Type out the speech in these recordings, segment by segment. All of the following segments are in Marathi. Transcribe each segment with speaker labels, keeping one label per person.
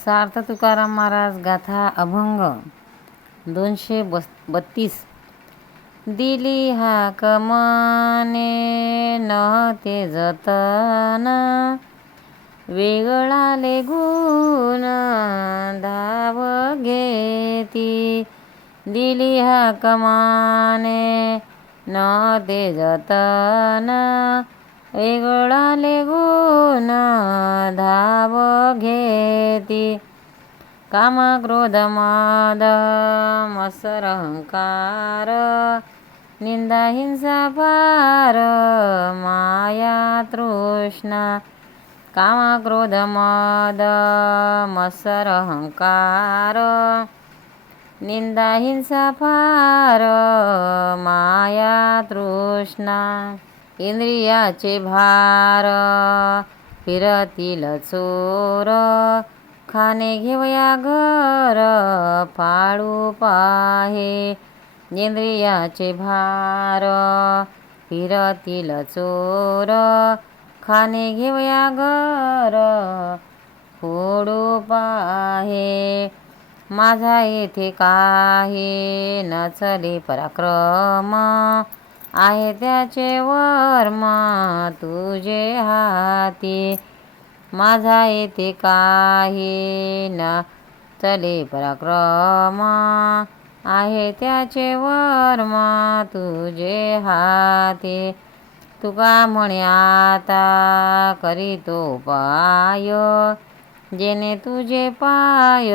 Speaker 1: सार्थ तुकाराम महाराज गाथा अभंग दोनशे बस बत्तीस. दिली कमाने न ते जतन. वेगळाले गुण धाव घेती. दिली कमाने न ते जतन. वेगळाले गुण धाव घेती. काम क्रोध माद मसर अहंकार निंदा हिंसा पार माया तृष्णा. काम क्रोध मद मसर अहंकार निंदा हिंसा फार माया तृष्णा. इंद्रियाचे भार. फिरतील चोर. खाणे घेवया घर. फाळू पाहे. इंद्रियाचे भार. फिरतील चोर. खाणे घेवया घर. फोडू पाहे. माझा येथे काही नचले पराक्रम. आहे त्याचे वर्मा तुझे हाती. माझा येथे काही ना चले पराक्रमा आहे त्याचे वर्मा तुझे हाती. तुका म्हणे आता करीतो पाय. जेणे तुझे पाय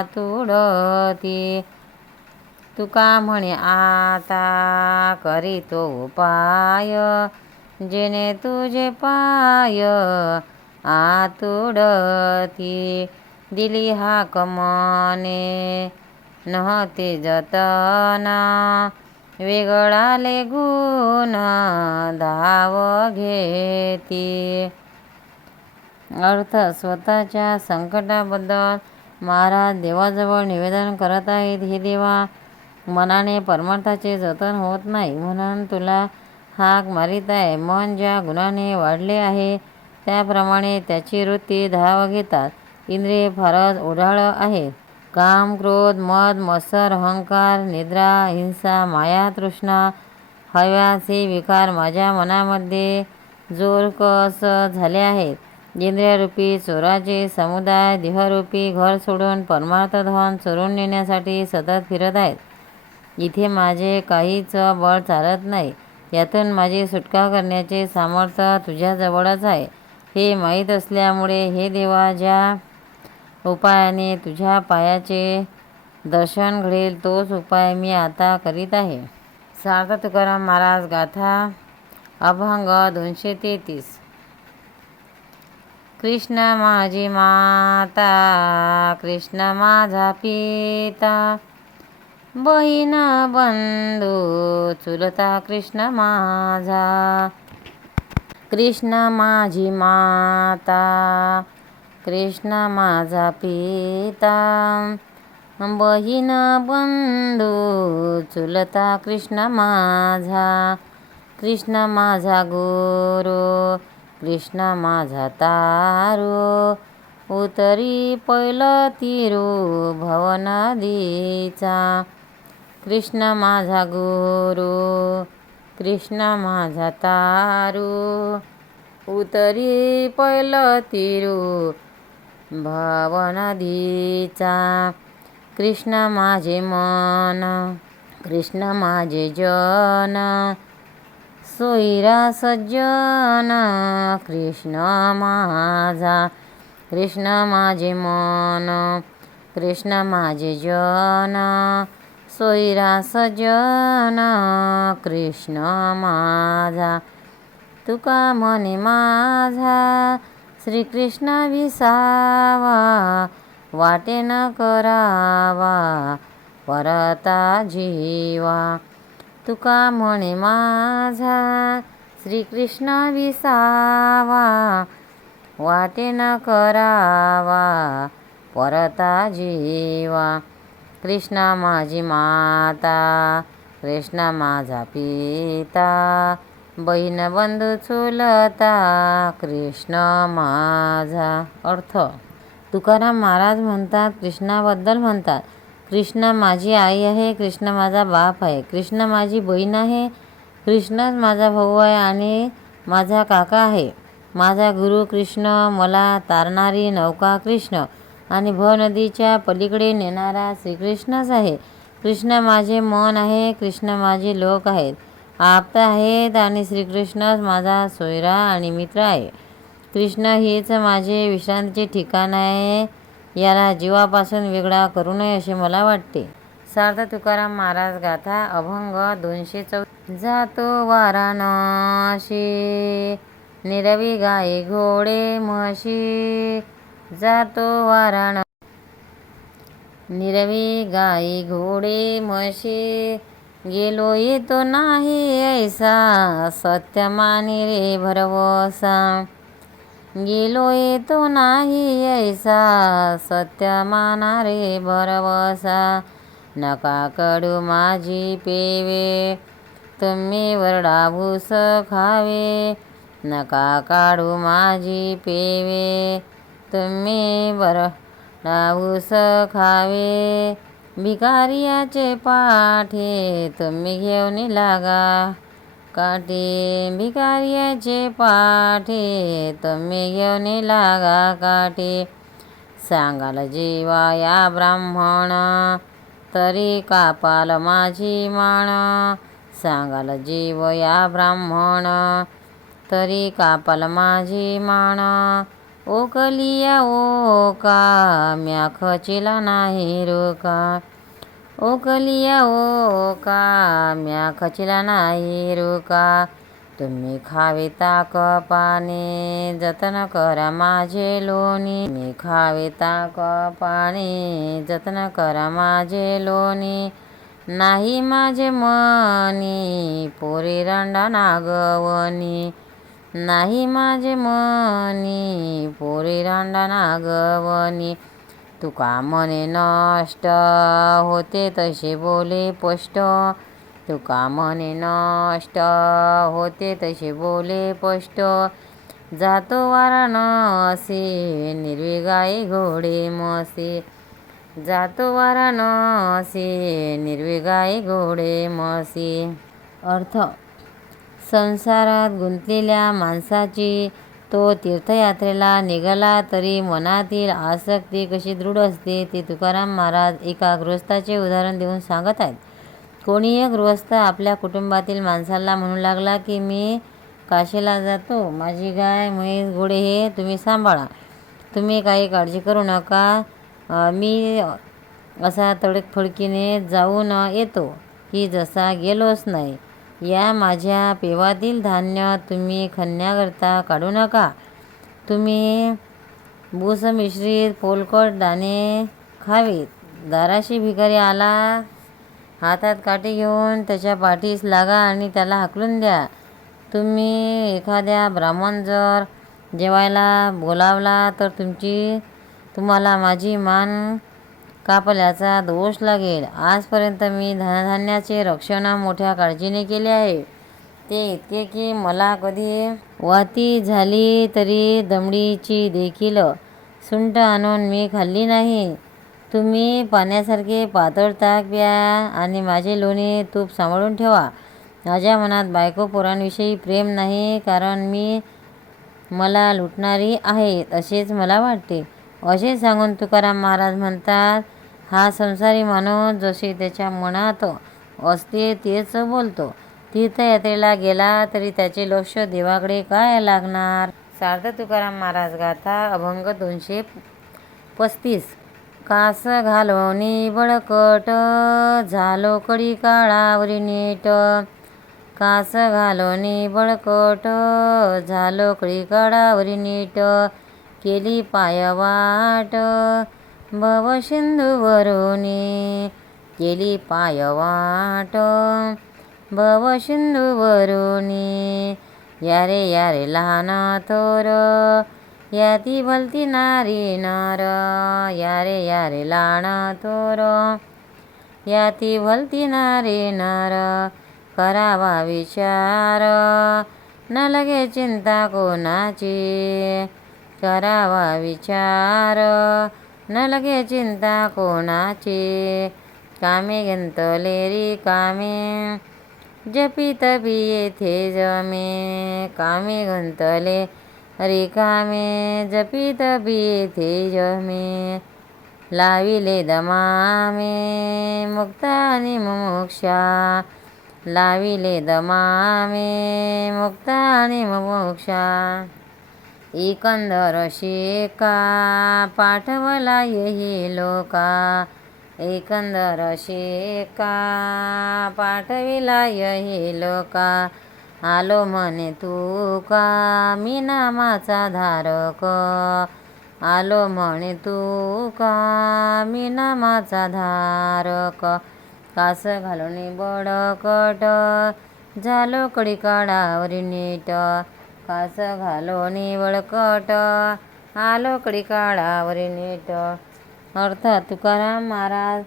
Speaker 1: आतुडती. तुका म्हणे आता करीतो उपाय जेणे तुझे पाय आतुडती दिली हा मने नव्हते जतना वेगळाले गुण धाव घेती अर्थ स्वतःच्या संकटाबद्दल महाराज देवाजवळ निवेदन करत आहेत हे देवा मनाने परमार्थाचे जतन होत नाही. म्हणून तुला हाक मारित आहे. मन ज्या गुणाने वाढले आहे त्याप्रमाणे त्याची वृत्ती धाव घेतात. इंद्रिय फारच उढाळ आहेत काम क्रोध मद मत्सर अहंकार निद्रा हिंसा माया तृष्णा हव्यास हे विकार माझ्या मनामध्ये जोरकस झाले आहेत. इंद्रियरूपी चोराचे समुदाय देहरूपी घर सोडून परमार्थ धन चोरून नेण्यासाठी सतत फिरत आहेत. इथे माझे काहीच बळ चालत नाही. यातून माझी सुटका करण्याचे सामर्थ्य तुझ्याजवळच आहे. हे माहीत असल्यामुळे हे देवा ज्या उपायाने तुझ्या पायाचे दर्शन घडेल तोच उपाय मी आता करीत आहे. सार्थ तुकाराम महाराज गाथा अभंग दोनशे तेहतीस. कृष्ण माझी माता कृष्ण माझा पिता. बहीण बंधू चुलता कृष्ण माझा. कृष्ण माझी माता कृष्ण माझा पिता. बहीण बंधू चुलता कृष्ण माझा. कृष्ण माझा गुरु कृष्ण माझा तारो. उतरी पैल तिरू भवनदीचा. कृष्ण माझा गुरु कृष्ण माझा तारू उतरी पैल तिरू भवनदीचा कृष्ण माझे मन कृष्ण माझे जन सोयरा सज्जन कृष्ण माझा कृष्ण माझे मन कृष्ण माझे जन सोयरा सजन कृष्ण माझा. तुका म्हणे माझा. श्रीकृष्ण विसावा. वाटे न करावा. परता जीवा. तुका म्हणे माझा. श्रीकृष्ण विसावा. वाटे न करावा. परता जीवा. कृष्ण माझी माता कृष्ण माझा पिता बहीण बंधू चुलता कृष्ण माझा. अर्थ तुकाराम महाराज म्हणतात कृष्णाबद्दल म्हणतात कृष्ण माझी आई आहे कृष्ण माझा बाप आहे कृष्ण माझी बहीण आहे कृष्णच माझा भाऊ आहे आणि माझा काका आहे. माझा गुरु कृष्ण मला तारणारी नौका कृष्ण आणि भ नदीच्या पलीकडे नेणारा श्रीकृष्णच आहे. कृष्ण माझे मन आहे कृष्ण माझे लोक आहेत. आप्त आहेत आणि श्रीकृष्णच माझा सोयरा आणि मित्र आहे. कृष्ण हेच माझे विश्रांतीचे ठिकाण आहे. याला जीवापासून वेगळा करू नये असे मला वाटते. सार्थ तुकाराम महाराज गाथा अभंग दोनशे चौ जातो वाराणसी. निरवी गाई घोडे म्हशी. जातो वाराण. निरवी गाई घोडे म्हशी. गेलो येतो नाही ऐसा सत्यमानी रे भरवसा. गेलो येतो नाही ऐसा सत्य माना रे भरवसा. नका कडू माझी पेवे तुम्ही वरडाभूस खावे. नका काढू माझी पेवे तुम्ही वरडाभूस खावे. भिकारियाचे पाठी तुम्ही घेऊन लागा. काठी भिकारियाचे पाठी तुम्ही घेऊन लागा. काठी सांगाल जीवा या ब्राह्मण तरी कापाल माझी मान सांगाल जीव या ब्राह्मण तरी कापाल माझी मान ओकलिया ओका म्या खचिला नाही रोका. ओकलिया ओका म्या खचिला नाही रोका. तुम्ही खावे ताक पाणी जतन करा माझे लोणी. मी खावे ताक पाणी जतन करा माझे लोणी. नाही माझे मनी पोरी रंडा नागवणी नाही माझे मनी पोरी रांडा नागवणी तुका मने नष्ट होते तसे बोले पष्ट तुका मने नष्ट होते तसे बोले पष्ट जातो वाराणसी निर्विगाई घोडे मसे. जातो वाराणसी निर्विगाई घोडे मसी. अर्थ संसारात गुंतलेल्या माणसाची तो तीर्थयात्रेला निघाला तरी मनातील आसक्ती कशी दृढ असते ते तुकाराम महाराज एका गृहस्थाचे उदाहरण देऊन सांगत आहेत. कोणी एक गृहस्थ आपल्या कुटुंबातील माणसाला म्हणू लागला की मी काशीला जातो. माझी गाय म्हैस घोडे हे तुम्ही सांभाळा. तुम्ही काही काळजी करू नका. मी असा तडक फडकीने जाऊन येतो. की जसा गेलोच नाही. या माझ्या पेवातील धान्य तुम्ही खणण्याकरता काढू नका. तुम्ही भूसमिश्रित पोलकट दाणे खावेत. दाराशी भिकारी आला हातात काठी घेऊन त्याच्या पाठीस लागा आणि त्याला हाकलून द्या. तुम्ही एखाद्या ब्राह्मण जर जेवायला बोलावला तर तुमची तुम्हाला माझी मान कापल्याचा दोष लागेल. आजपर्यंत मी धनधान्याचे रक्षण मोठ्या काळजीने केले आहे. ते इतके की मला कधी वाती झाली तरी दमडीची देखील सुंट आणून मी खाल्ली नाही. तुम्ही पाण्यासारखे पातळ ताक प्या आणि माझे लोणी तूप सांभाळून ठेवा. माझ्या मनात बायको पोरांविषयी प्रेम नाही कारण मी मला लुटणारी आहे असेच मला वाटते. असे सांगून तुकाराम महाराज म्हणतात हा संसारी माणूस जसे त्याच्या मनात असते तेच बोलतो. तीर्थयात्रेला गेला तरी त्याचे लक्ष देवाकडे काय लागणार? सार्थ तुकाराम महाराज गाथा अभंग दोनशे पस्तीस. कास घालवणी बळकट झालो कडी काळावरी नीट. कास घालवणी बळकट झालो कडी काळावरी नीट. केली पायवाट भव सिंधूवरुनी केली पायवाट. भव सिंधूवरुनी यारे यारे लहाना थोर. याती भलती नारी नर. यारे यारे लहान थोर. याती भलती नारी नर. करावा विचार. न लगे चिंता कोणाची. करावा विचार. न लगे चिंता कोणाची कामे गंतले रिकामे जपी तपी येथे जमे कामे गंतले रिकामे जपी तपी येथे जमे लाविले दमामे मुक्ता आणि मुमुक्षा लाविले दमामे मुक्ता आणि मुमुक्षा एकंदर शेका पाठवला येही लोका एकंदर शेका पाठविला यही लोका आलो म्हणे तू का मी नामाचा धारक आलो म्हणे तू का मी नामाचा धारक कास घालून बडकट झालो कडी काढावरी नीट कास घालून बळकट आलो कडी नीट. अर्थात तुकाराम महाराज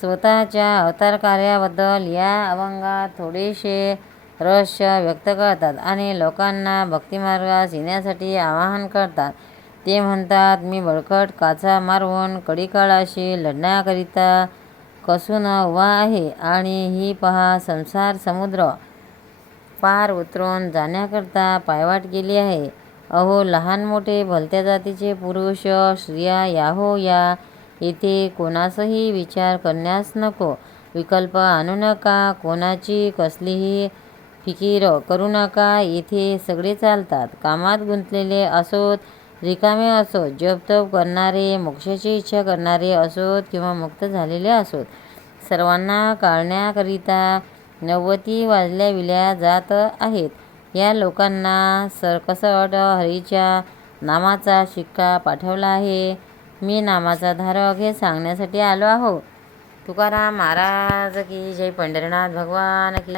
Speaker 1: स्वतःच्या अवतार कार्याबद्दल या अभंगात थोडेसे रहस्य व्यक्त करतात आणि लोकांना भक्तिमार्गास येण्यासाठी आवाहन करतात. ते म्हणतात मी बळकट काचा मारवून कडिकाळाशी लढण्याकरिता कसून उभा आहे आणि ही पहा संसार समुद्र पार उतरून जाण्याकरता पायवाट केली आहे. अहो लहान मोठे भलत्या जातीचे पुरुष स्त्रिया याहो या. येथे कोणासही विचार करण्यास नको. विकल्प आणू नका कोणाची कसलीही फिकीर करू नका. येथे सगळे चालतात. कामात गुंतलेले असोत रिकामे असोत जपतप करणारे मोक्षाची इच्छा करणारे असोत किंवा मुक्त झालेले असोत. सर्वांना काढण्याकरिता नव्वती वाजल्याविल्या जात आहेत. या लोकांना सरकसट हरीच्या नामाचा शिक्का पाठवला आहे. मी नामाचा धारक हे सांगण्यासाठी आलो आहो. तुकाराम महाराज की जय पंढरनाथ भगवान की.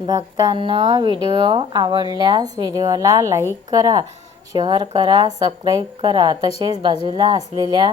Speaker 1: भक्तांना व्हिडिओ आवडल्यास व्हिडिओला लाईक करा शेअर करा सबस्क्राईब करा. तसेच बाजूला असलेल्या